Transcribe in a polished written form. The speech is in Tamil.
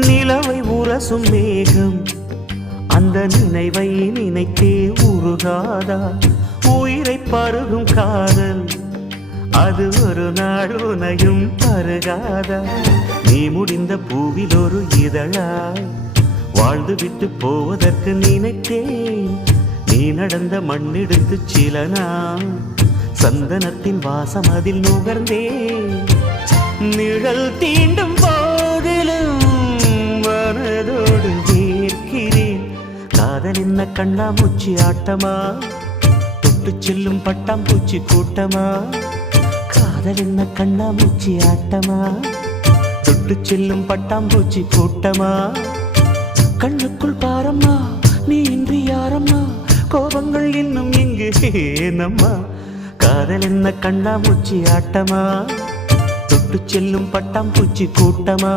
நிலவை உரசும் மேகம் அந்த நினைவை நினைத்தே உருகாதா உயிரை பருகும் காதல் அது ஒரு நாள் உனையும் பருகாதா நீ முடிந்த பூவில் ஒரு இதழாய் வாழ்ந்து விட்டு போவதற்கு நினைத்தேன் நீ நடந்த மண்ணெடுத்து சில நாள் சந்தனத்தின் வாசம் அதில் நுகர்ந்தேன் நிழல் தீண்டும் போதிலும் மனதோடு வேர்க்கிறேன் காதல் என்ன கண்ணாமூச்சி ஆட்டமா தொட்டு செல்லும் பட்டாம்பூச்சி கூட்டமா காதல் என்ன கண்ணாமூச்சி ஆட்டமா தொட்டு செல்லும் பட்டாம்பூச்சி கூட்டமா கண்ணுக்குள் பாரம்மா நீ இன்றி யாரம்மா கோபங்கள் இன்னும் இங்கு ஏனம்மா காதல் என்ன கண்ணாமூச்சி ஆட்டமா தொட்டு செல்லும் பட்டாம்பூச்சி கூட்டமா